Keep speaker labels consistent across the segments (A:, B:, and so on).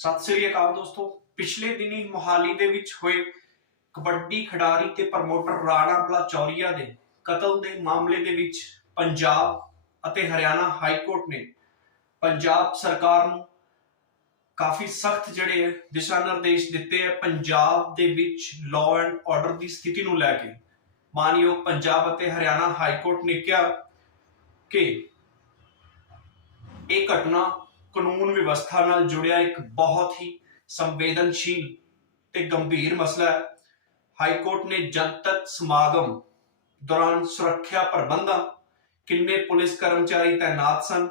A: ਸਤਿ ਸ੍ਰੀ ਅਕਾਲ ਦੋਸਤੋ। ਪਿਛਲੇ ਦਿਨੀ ਮੋਹਾਲੀ ਦੇ ਵਿੱਚ ਹੋਏ ਕਬੱਡੀ ਖਿਡਾਰੀ ਤੇ ਪ੍ਰਮੋਟਰ ਰਾਣਾ ਬਲਾਚੌਰੀਆ ਦੇ ਕਤਲ ਦੇ ਮਾਮਲੇ ਦੇ ਵਿੱਚ ਪੰਜਾਬ ਅਤੇ ਹਰਿਆਣਾ ਹਾਈ ਕੋਰਟ ਨੇ ਪੰਜਾਬ ਸਰਕਾਰ ਨੂੰ ਕਾਫੀ ਸਖਤ ਜਿਹੜੇ ਦਿਸ਼ਾ ਨਿਰਦੇਸ਼ ਦਿੱਤੇ ਹੈ ਪੰਜਾਬ ਦੇ ਵਿੱਚ ਲਾਅ ਐਂਡ ਆਰਡਰ ਦੀ ਸਥਿਤੀ ਨੂੰ ਲੈ ਕੇ। ਮਾਨਯੋਗ ਪੰਜਾਬ ਅਤੇ ਹਰਿਆਣਾ ਹਾਈ ਕੋਰਟ ਨੇ ਕਿਹਾ ਕਿ ਇਹ ਘਟਨਾ ਕਾਨੂੰਨ ਵਿਵਸਥਾ ਨਾਲ ਜੁੜਿਆ ਇੱਕ ਬਹੁਤ ਹੀ ਸੰਵੇਦਨਸ਼ੀਲ ਤੇ ਗੰਭੀਰ ਮਸਲਾ ਹੈ। ਹਾਈ ਕੋਰਟ ਨੇ ਜਨਤਕ ਸਮਾਗਮ ਦੌਰਾਨ ਸੁਰੱਖਿਆ ਪ੍ਰਬੰਧਾਂ, ਕਿੰਨੇ ਪੁਲਿਸ ਕਰਮਚਾਰੀ ਤਾਇਨਾਤ ਸਨ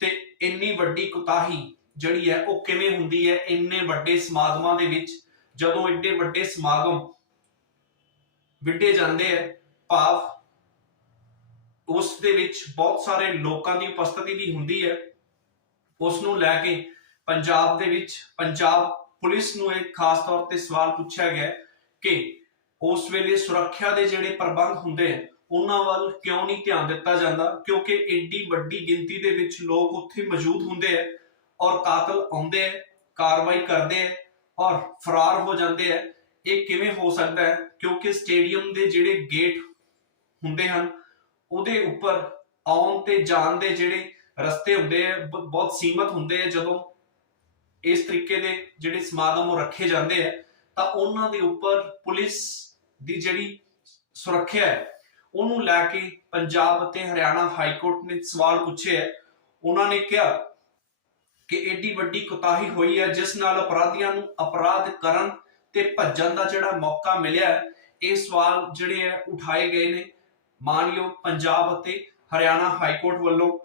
A: ਤੇ ਇੰਨੀ ਵੱਡੀ ਕੁਤਾਹੀ ਜਿਹੜੀ ਹੈ ਉਹ ਕਿਵੇਂ ਹੁੰਦੀ ਹੈ, ਇੰਨੇ ਵੱਡੇ ਸਮਾਗਮਾਂ ਦੇ ਵਿੱਚ ਜਦੋਂ ਇੰਨੇ ਵੱਡੇ ਸਮਾਗਮ ਵਿੱਢੇ ਜਾਂਦੇ ਆ ਭਾਵ ਉਸ ਦੇ ਵਿੱਚ ਬਹੁਤ ਸਾਰੇ ਲੋਕਾਂ ਦੀ ਉਪਸਥਿਤੀ ਵੀ ਹੁੰਦੀ ਹੈ। ਉਸ ਨੂੰ ਲੈ ਕੇ ਪੰਜਾਬ ਦੇ ਵਿੱਚ ਪੰਜਾਬ ਪੁਲਿਸ ਨੂੰ ਇੱਕ ਖਾਸ ਤੌਰ ਤੇ ਸਵਾਲ ਪੁੱਛਿਆ ਗਿਆ ਕਿ ਉਸ ਵੇਲੇ ਸੁਰੱਖਿਆ ਦੇ ਜਿਹੜੇ ਪ੍ਰਬੰਧ ਹੁੰਦੇ ਆ ਉਹਨਾਂ ਵੱਲ ਕਿਉਂ ਨਹੀਂ ਧਿਆਨ ਦਿੱਤਾ ਜਾਂਦਾ? ਕਿਉਂਕਿ ਏਡੀ ਵੱਡੀ ਗਿਣਤੀ ਦੇ ਵਿੱਚ ਲੋਕ ਉੱਥੇ ਮੌਜੂਦ ਹੁੰਦੇ ਆ ਔਰ ਕਾਤਲ ਆਉਂਦੇ ਆ, ਕਾਰਵਾਈ ਕਰਦੇ ਆ ਔਰ ਫਰਾਰ ਹੋ ਜਾਂਦੇ ਆ। ਇਹ ਕਿਵੇਂ ਹੋ ਸਕਦਾ ਹੈ? ਕਿਉਂਕਿ ਸਟੇਡੀਅਮ ਦੇ ਜਿਹੜੇ ਗੇਟ ਹੁੰਦੇ ਹਨ, ਉਹਦੇ ਉੱਪਰ ਆਉਣ ਤੇ ਜਾਣ ਦੇ ਜਿਹੜੇ ਰਸਤੇ ਹੁੰਦੇ ਆ ਬਹੁਤ ਸੀਮਤ ਹੁੰਦੇ ਆ ਜਦੋਂ ਇਸ ਤਰੀਕੇ ਦੇ ਜਿਹੜੇ ਸਮਾਗਮ ਉਹ ਰੱਖੇ ਜਾਂਦੇ ਆ, ਤਾਂ ਉਹਨਾਂ ਦੇ ਉੱਪਰ ਪੁਲਿਸ ਦੀ ਜਿਹੜੀ ਸੁਰੱਖਿਆ ਹੈ, ਉਹਨੂੰ ਲੈ ਕੇ ਪੰਜਾਬ ਅਤੇ ਹਰਿਆਣਾ ਹਾਈ ਕੋਰਟ ਨੇ ਸਵਾਲ ਪੁੱਛੇ ਹੈ ਉਹਨਾਂ ਨੇ ਕਿਹਾ ਕਿ ਏਡੀ ਵੱਡੀ ਕੁਤਾਹੀ ਹੋਈ ਹੈ ਜਿਸ ਨਾਲ ਅਪਰਾਧੀਆਂ ਨੂੰ ਅਪਰਾਧ ਕਰਨ ਤੇ ਭੱਜਣ ਦਾ ਜਿਹੜਾ ਮੌਕਾ ਮਿਲਿਆ ਹੈ, ਇਹ ਸਵਾਲ ਜਿਹੜੇ ਹੈ ਉਠਾਏ ਗਏ ਨੇ। ਮਾਨਯੋਗ ਪੰਜਾਬ ਅਤੇ ਹਰਿਆਣਾ ਹਾਈ ਕੋਰਟ ਵੱਲੋਂ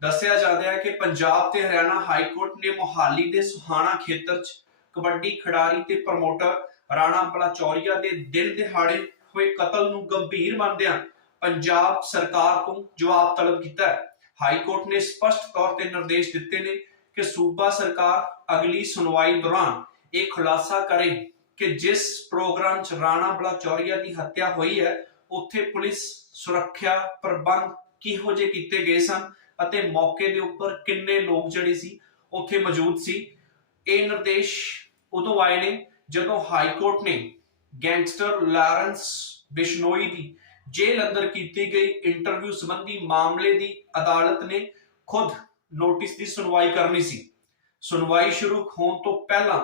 A: ਦੱਸਿਆ ਜਾਂਦਾ ਹੈ ਕਿ ਪੰਜਾਬ ਤੇ ਹਰਿਆਣਾ ਹਾਈ ਕੋਰਟ ਨੇ ਮੋਹਾਲੀ ਦੇ ਸੁਹਾਣਾ ਖੇਤਰ 'ਚ ਕਬੱਡੀ ਖਿਡਾਰੀ ਤੇ ਪ੍ਰਮੋਟਰ ਰਾਣਾ ਬਲਾਚੌਰੀਆ ਦੇ ਦਿਨ ਦਿਹਾੜੇ ਹੋਏ ਕਤਲ ਨੂੰ ਗੰਭੀਰ ਮੰਨਦਿਆਂ ਪੰਜਾਬ ਸਰਕਾਰ ਤੋਂ ਜਵਾਬ ਤਲਬ ਕੀਤਾ ਹੈ। ਹਾਈ ਕੋਰਟ ਨੇ ਸਪਸ਼ਟ ਤੌਰ ਤੇ ਨਿਰਦੇਸ਼ ਦਿੱਤੇ ਨੇ ਕਿ ਸੂਬਾ ਸਰਕਾਰ ਅਗਲੀ ਸੁਣਵਾਈ ਦੌਰਾਨ ਇਹ ਖੁਲਾਸਾ ਕਰੇ ਕਿ ਜਿਸ ਪ੍ਰੋਗਰਾਮ 'ਚ ਰਾਣਾ ਬਲਾਚੌਰੀਆ ਦੀ ਹੱਤਿਆ ਹੋਈ ਹੈ, ਉੱਥੇ ਪੁਲਿਸ ਸੁਰੱਖਿਆ ਪ੍ਰਬੰਧ ਕਿਹੋ ਜਿਹੇ ਕੀਤੇ ਗਏ ਸਨ ਅਤੇ ਮੌਕੇ ਦੇ ਉੱਪਰ ਕਿੰਨੇ ਲੋਕ ਜਿਹੜੇ ਸੀ, ਉੱਥੇ ਮੌਜੂਦ ਸੀ। ਇਹ ਨਿਰਦੇਸ਼ ਉਦੋਂ ਆਏ ਨੇ ਜਦੋਂ ਹਾਈ ਕੋਰਟ ਨੇ ਗੈਂਗਸਟਰ ਲਾਰੈਂਸ ਬਿਸ਼ਨੋਈ ਦੀ ਜੇਲ੍ਹ ਅੰਦਰ ਕੀਤੀ ਗਈ ਇੰਟਰਵਿਊ ਸੰਬੰਧੀ ਮਾਮਲੇ ਦੀ ਅਦਾਲਤ ਨੇ ਖੁਦ ਨੋਟਿਸ ਦੀ ਸੁਣਵਾਈ ਕਰਨੀ ਸੀ। ਸੁਣਵਾਈ ਸ਼ੁਰੂ ਹੋਣ ਤੋਂ ਪਹਿਲਾਂ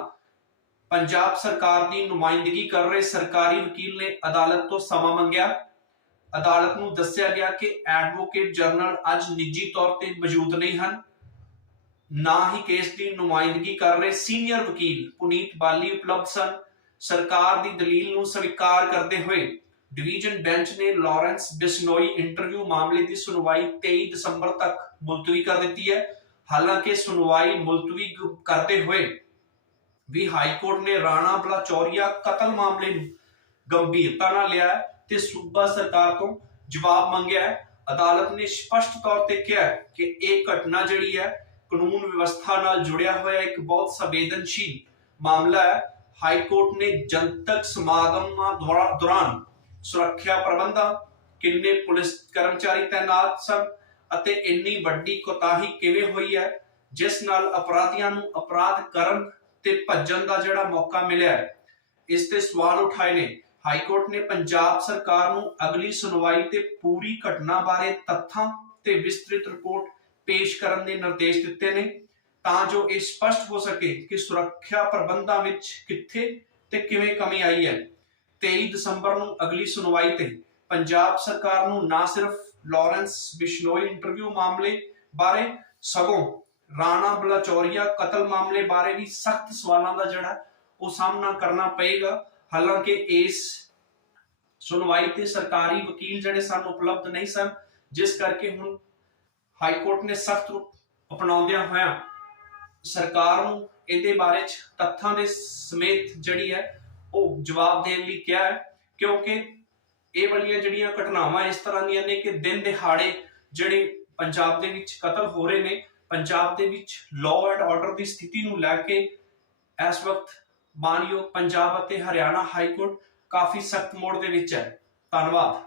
A: ਪੰਜਾਬ ਸਰਕਾਰ ਦੀ ਨੁਮਾਇੰਦਗੀ ਕਰ ਰਹੇ ਸਰਕਾਰੀ ਵਕੀਲ ਨੇ ਅਦਾਲਤ ਤੋਂ ਸਮਾਂ ਮੰਗਿਆ। ਅਦਾਲਤ ਨੂੰ ਦੱਸਿਆ ਗਿਆ ਕਿ ਐਡਵੋਕੇਟ ਜਨਰਲ ਅੱਜ ਨਿੱਜੀ ਤੌਰ ਤੇ ਮੌਜੂਦ ਨਹੀਂ ਹਨ। ਨਾ ਹੀ ਕੇਸ ਦੀ ਨੁਮਾਇੰਦਗੀ ਕਰ ਰਹੇ ਸੀਨੀਅਰ ਵਕੀਲ ਪੁਨੀਤ ਬਾਲੀ ਉਪਲਬਧ ਸਨ। ਸਰਕਾਰ ਦੀ ਦਲੀਲ ਨੂੰ ਸਵੀਕਾਰ ਕਰਦੇ ਹੋਏ ਡਿਵੀਜ਼ਨ ਬੈਂਚ ਨੇ ਲਾਰੈਂਸ ਬਿਸਨੋਈ ਇੰਟਰਵਿਊ ਮਾਮਲੇ ਦੀ ਸੁਣਵਾਈ 23 ਦਸੰਬਰ ਤੱਕ ਮੁਲਤਵੀ ਕਰ ਦਿੱਤੀ ਹੈ। ਹਾਲਾਂਕਿ ਸੁਣਵਾਈ ਮੁਲਤਵੀ ਕਰਦੇ ਹੋਏ ਵੀ ਹਾਈ ਕੋਰਟ ਨੇ ਰਾਣਾ ਬਲਾਚੌਰੀਆ ਕਤਲ ਮਾਮਲੇ ਨੂੰ ਗੰਭੀਰਤਾ ਨਾਲ ਲਿਆ ਹੈ ਤੇ ਸੂਬਾ ਸਰਕਾਰ ਤੋਂ ਜਵਾਬ ਮੰਗਿਆ ਹੈ। ਅਦਾਲਤ ਨੇ ਸਪਸ਼ਟ ਤੌਰ ਤੇ ਕਿਹਾ ਕਿ ਇਹ ਘਟਨਾ ਜਿਹੜੀ ਹੈ, ਕਾਨੂੰਨ ਵਿਵਸਥਾ ਨਾਲ ਜੁੜਿਆ ਹੋਇਆ ਇੱਕ ਬਹੁਤ ਸੰਵੇਦਨਸ਼ੀਲ ਮਾਮਲਾ ਹੈ। ਹਾਈ ਕੋਰਟ ਨੇ ਜਨਤਕ ਸਮਾਗਮਾਂ ਦੌਰਾਨ ਸੁਰੱਖਿਆ ਪ੍ਰਬੰਧਾਂ, ਕਿੰਨੇ ਪੁਲਿਸ ਕਰਮਚਾਰੀ ਤਾਇਨਾਤ ਸਨ ਅਤੇ ਇੰਨੀ ਵੱਡੀ ਕੋਤਾਹੀ ਕਿਵੇਂ ਹੋਈ ਹੈ, ਜਿਸ ਨਾਲ ਅਪਰਾਧੀਆਂ ਨੂੰ ਅਪਰਾਧ ਕਰਨ ਤੇ ਭੱਜਣ ਦਾ ਜਿਹੜਾ ਮੌਕਾ ਮਿਲਿਆ ਹੈ, ਇਸ ਤੇ ਸਵਾਲ ਉਠਾਏ ਨੇ। ਹਾਈ ਕੋਰਟ ਨੇ ਪੰਜਾਬ ਸਰਕਾਰ ਨੂੰ ਅਗਲੀ ਸੁਣਵਾਈ ਤੇ ਪੂਰੀ ਘਟਨਾ ਬਾਰੇ ਤੱਥਾਂ ਤੇ ਵਿਸਤ੍ਰਿਤ ਰਿਪੋਰਟ ਪੇਸ਼ ਕਰਨ ਦੇ ਨਿਰਦੇਸ਼ ਦਿੱਤੇ ਨੇ। ਤਾਂ ਜੋ ਇਹ ਸਪਸ਼ਟ ਹੋ ਸਕੇ ਕਿ ਸੁਰੱਖਿਆ ਪ੍ਰਬੰਧਾਂ ਵਿੱਚ ਕਿੱਥੇ ਤੇ ਕਿਵੇਂ ਕਮੀ ਆਈ ਹੈ। 23 ਦਸੰਬਰ ਨੂੰ ਅਗਲੀ ਸੁਣਵਾਈ ਤੇ ਪੰਜਾਬ ਸਰਕਾਰ ਨੂੰ ਨਾ ਸਿਰਫ ਲਾਰੈਂਸ ਬਿਸ਼ਨੋਈ ਇੰਟਰਵਿਊ ਮਾਮਲੇ ਬਾਰੇ, ਸਗੋਂ ਰਾਣਾ ਬਲਾਚੌਰੀਆ ਕਤਲ ਮਾਮਲੇ ਬਾਰੇ ਵੀ ਸਖਤ ਸਵਾਲਾਂ ਦਾ ਜਿਹੜਾ ਉਹ ਸਾਹਮਣਾ ਕਰਨਾ ਪਏਗਾ। ਹਾਲਾਂਕਿ ਇਸ ਸੁਣਵਾਈ ਤੇ ਸਰਕਾਰੀ ਵਕੀਲ ਜਿਹੜੇ ਸਨ, ਉਪਲਬਧ ਨਹੀਂ ਸਨ। ਜਿਸ ਕਰਕੇ ਹੁਣ ਹਾਈ ਕੋਰਟ ਨੇ ਸਖਤ ਰੁਖ ਅਪਣਾਉਂਦਿਆਂ ਹੋਇਆਂ ਸਰਕਾਰ ਨੂੰ ਇਹਦੇ ਬਾਰੇ ਚ ਤੱਥਾਂ ਦੇ ਸਮੇਤ ਜਿਹੜੀ ਹੈ, ਉਹ ਜਵਾਬ ਦੇਣ ਲਈ ਕਿਹਾ ਹੈ, ਕਿਉਂਕਿ ਇਹ ਵਾਲੀਆਂ ਜਿਹੜੀਆਂ ਘਟਨਾਵਾਂ ਇਸ ਤਰ੍ਹਾਂ ਦੀਆਂ ਨੇ ਕਿ ਦਿਨ ਦਿਹਾੜੇ ਜਿਹੜੇ ਪੰਜਾਬ ਦੇ ਵਿੱਚ ਕਤਲ ਹੋ ਰਹੇ ਨੇ, ਪੰਜਾਬ ਦੇ ਵਿੱਚ ਲਾਅ ਐਂਡ ਆਰਡਰ ਦੀ ਸਥਿਤੀ ਨੂੰ ਲੈ ਕੇ ਇਸ ਵਕਤ ਮਾਨਯੋਗ ਪੰਜਾਬ ਅਤੇ ਹਰਿਆਣਾ ਹਾਈ ਕੋਰਟ ਕਾਫੀ ਸਖਤ ਮੋੜ ਦੇ ਵਿੱਚ ਹੈ। ਧੰਨਵਾਦ।